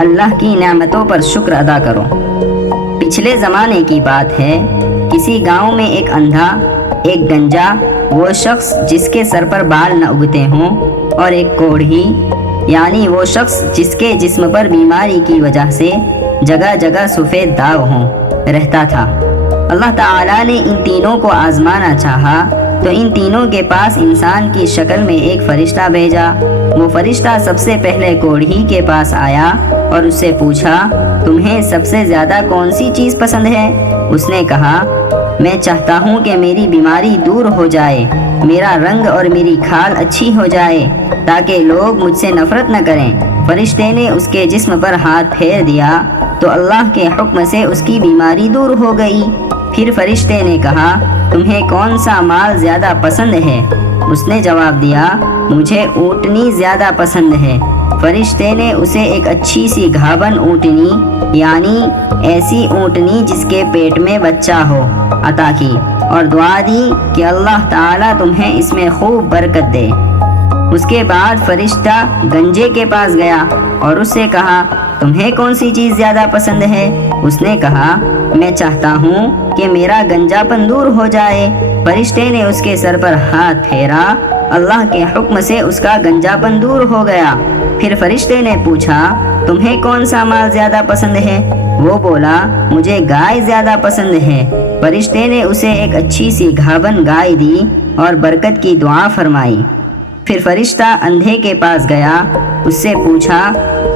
اللہ کی نعمتوں پر شکر ادا کرو۔ پچھلے زمانے کی بات ہے، کسی گاؤں میں ایک اندھا، ایک گنجا، وہ شخص جس کے سر پر بال نہ اگتے ہوں، اور ایک کوڑھی یعنی وہ شخص جس کے جسم پر بیماری کی وجہ سے جگہ جگہ سفید داغ ہوں رہتا تھا۔ اللہ تعالیٰ نے ان تینوں کو آزمانا چاہا تو ان تینوں کے پاس انسان کی شکل میں ایک فرشتہ بھیجا۔ وہ فرشتہ سب سے پہلے کوڑھی کے پاس آیا اور اس سے پوچھا، تمہیں سب سے زیادہ کون سی چیز پسند ہے؟ اس نے کہا، میں چاہتا ہوں کہ میری بیماری دور ہو جائے، میرا رنگ اور میری کھال اچھی ہو جائے تاکہ لوگ مجھ سے نفرت نہ کریں۔ فرشتے نے اس کے جسم پر ہاتھ پھیر دیا تو اللہ کے حکم سے اس کی بیماری دور ہو گئی۔ پھر فرشتے نے کہا، تمہیں کون سا مال زیادہ پسند ہے؟ اس نے جواب دیا، مجھے اونٹنی زیادہ پسند ہے۔ فرشتے نے اسے ایک اچھی سی گھابن اونٹنی یعنی ایسی اونٹنی جس کے پیٹ میں بچہ ہو عطا کی اور دعا دی کہ اللہ تعالیٰ تمہیں اس میں خوب برکت دے۔ اس کے بعد فرشتہ گنجے کے پاس گیا اور اس سے کہا، تمہیں کون سی چیز زیادہ پسند ہے؟ اس نے کہا، میں چاہتا ہوں کہ میرا گنجا پن دور ہو جائے۔ فرشتے نے اس کے سر پر ہاتھ پھیرا، اللہ کے حکم سے اس کا گنجا پن دور ہو گیا۔ پھر فرشتے نے پوچھا، تمہیں کون سا مال زیادہ پسند ہے؟ وہ بولا، مجھے گائے زیادہ پسند ہے۔ فرشتے نے اسے ایک اچھی سی گھابن گائے دی اور برکت کی دعا فرمائی۔ پھر فرشتہ اندھے کے پاس گیا، اس سے پوچھا،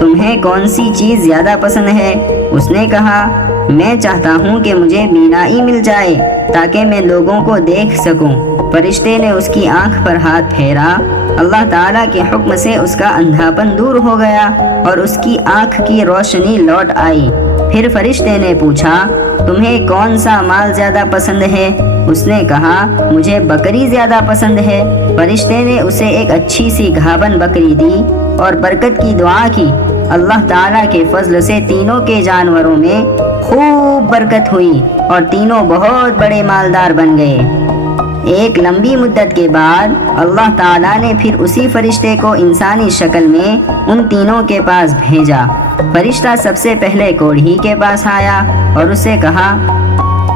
تمہیں کون سی چیز زیادہ پسند ہے؟ اس نے کہا، میں چاہتا ہوں کہ مجھے بینائی مل جائے تاکہ میں لوگوں کو دیکھ سکوں۔ فرشتے نے اس کی آنکھ پر ہاتھ پھیرا، اللہ تعالیٰ کے حکم سے اس کا اندھاپن دور ہو گیا اور اس کی آنکھ کی روشنی لوٹ آئی۔ پھر فرشتے نے پوچھا، تمہیں کون سا مال زیادہ پسند ہے؟ اس نے کہا، مجھے بکری زیادہ پسند ہے۔ فرشتے نے اسے ایک اچھی سی گھابن بکری دی اور برکت کی دعا کی۔ اللہ تعالیٰ کے فضل سے تینوں کے جانوروں میں خوب برکت ہوئی اور تینوں بہت بڑے مالدار بن گئے۔ ایک لمبی مدت کے بعد اللہ تعالیٰ نے پھر اسی فرشتے کو انسانی شکل میں ان تینوں کے پاس بھیجا۔ فرشتہ سب سے پہلے کوڑھی کے پاس آیا اور اس سے کہا،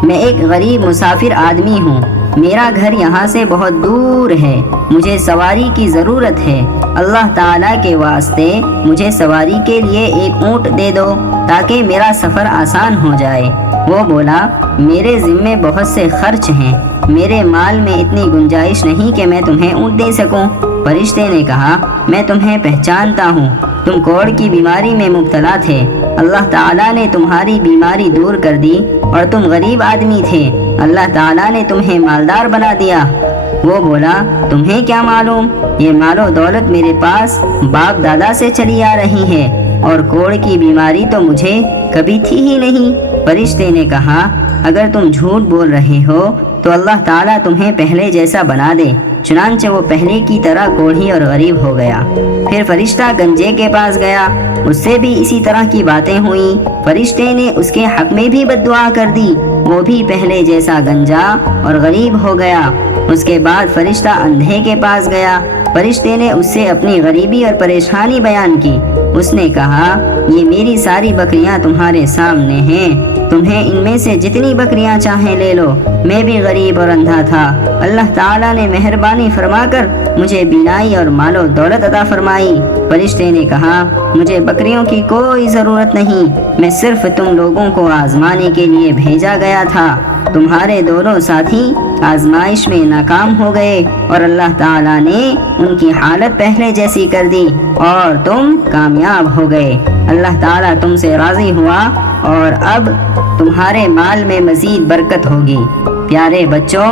میں ایک غریب مسافر آدمی ہوں، میرا گھر یہاں سے بہت دور ہے، مجھے سواری کی ضرورت ہے، اللہ تعالیٰ کے واسطے مجھے سواری کے لیے ایک اونٹ دے دو تاکہ میرا سفر آسان ہو جائے۔ وہ بولا، میرے ذمے بہت سے خرچ ہیں، میرے مال میں اتنی گنجائش نہیں کہ میں تمہیں اونٹ دے سکوں۔ فرشتے نے کہا، میں تمہیں پہچانتا ہوں، تم کوڑھ کی بیماری میں مبتلا تھے، اللہ تعالیٰ نے تمہاری بیماری دور کر دی اور تم غریب آدمی تھے، اللہ تعالیٰ نے تمہیں مالدار بنا دیا۔ وہ بولا، تمہیں کیا معلوم؟ یہ مال و دولت میرے پاس باپ دادا سے چلی آ رہی ہے اور کوڑھ کی بیماری تو مجھے کبھی تھی ہی نہیں۔ فرشتے نے کہا، اگر تم جھوٹ بول رہے ہو تو اللہ تعالیٰ تمہیں پہلے جیسا بنا دے۔ چنانچہ وہ پہلے کی طرح کوڑھی اور غریب ہو گیا۔ پھر فرشتہ گنجے کے پاس گیا، اس سے بھی اسی طرح کی باتیں ہوئیں۔ فرشتے نے اس کے حق میں بھی بد دعا کر دی، وہ بھی پہلے جیسا گنجا اور غریب ہو گیا۔ اس کے بعد فرشتہ اندھے کے پاس گیا، فرشتے نے اس سے اپنی غریبی اور پریشانی بیان کی۔ اس نے کہا، یہ میری ساری بکریاں تمہارے سامنے ہیں، تمہیں ان میں سے جتنی بکریاں چاہیں لے لو، میں بھی غریب اور اندھا تھا، اللہ تعالیٰ نے مہربانی فرما کر مجھے بینائی اور مال و دولت عطا فرمائی۔ فرشتے نے کہا، مجھے بکریوں کی کوئی ضرورت نہیں، میں صرف تم لوگوں کو آزمانے کے لیے بھیجا گیا تھا۔ تمہارے دونوں ساتھی آزمائش میں ناکام ہو گئے اور اللہ تعالیٰ نے ان کی حالت پہلے جیسی کر دی اور تم کامیاب ہو گئے۔ اللہ تعالیٰ تم سے راضی ہوا اور اب تمہارے مال میں مزید برکت ہوگی۔ پیارے بچوں،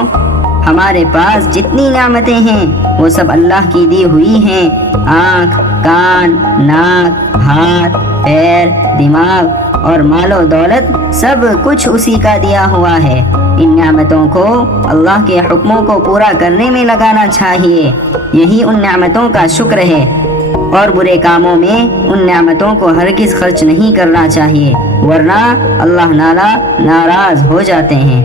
ہمارے پاس جتنی نعمتیں ہیں وہ سب اللہ کی دی ہوئی ہیں۔ آنکھ، کان، ناک، ہاتھ، پیر، دماغ اور مال و دولت سب کچھ اسی کا دیا ہوا ہے۔ ان نعمتوں کو اللہ کے حکموں کو پورا کرنے میں لگانا چاہیے، یہی ان نعمتوں کا شکر ہے، اور برے کاموں میں ان نعمتوں کو ہرگز خرچ نہیں کرنا چاہیے، ورنہ اللہ تعالیٰ ناراض ہو جاتے ہیں۔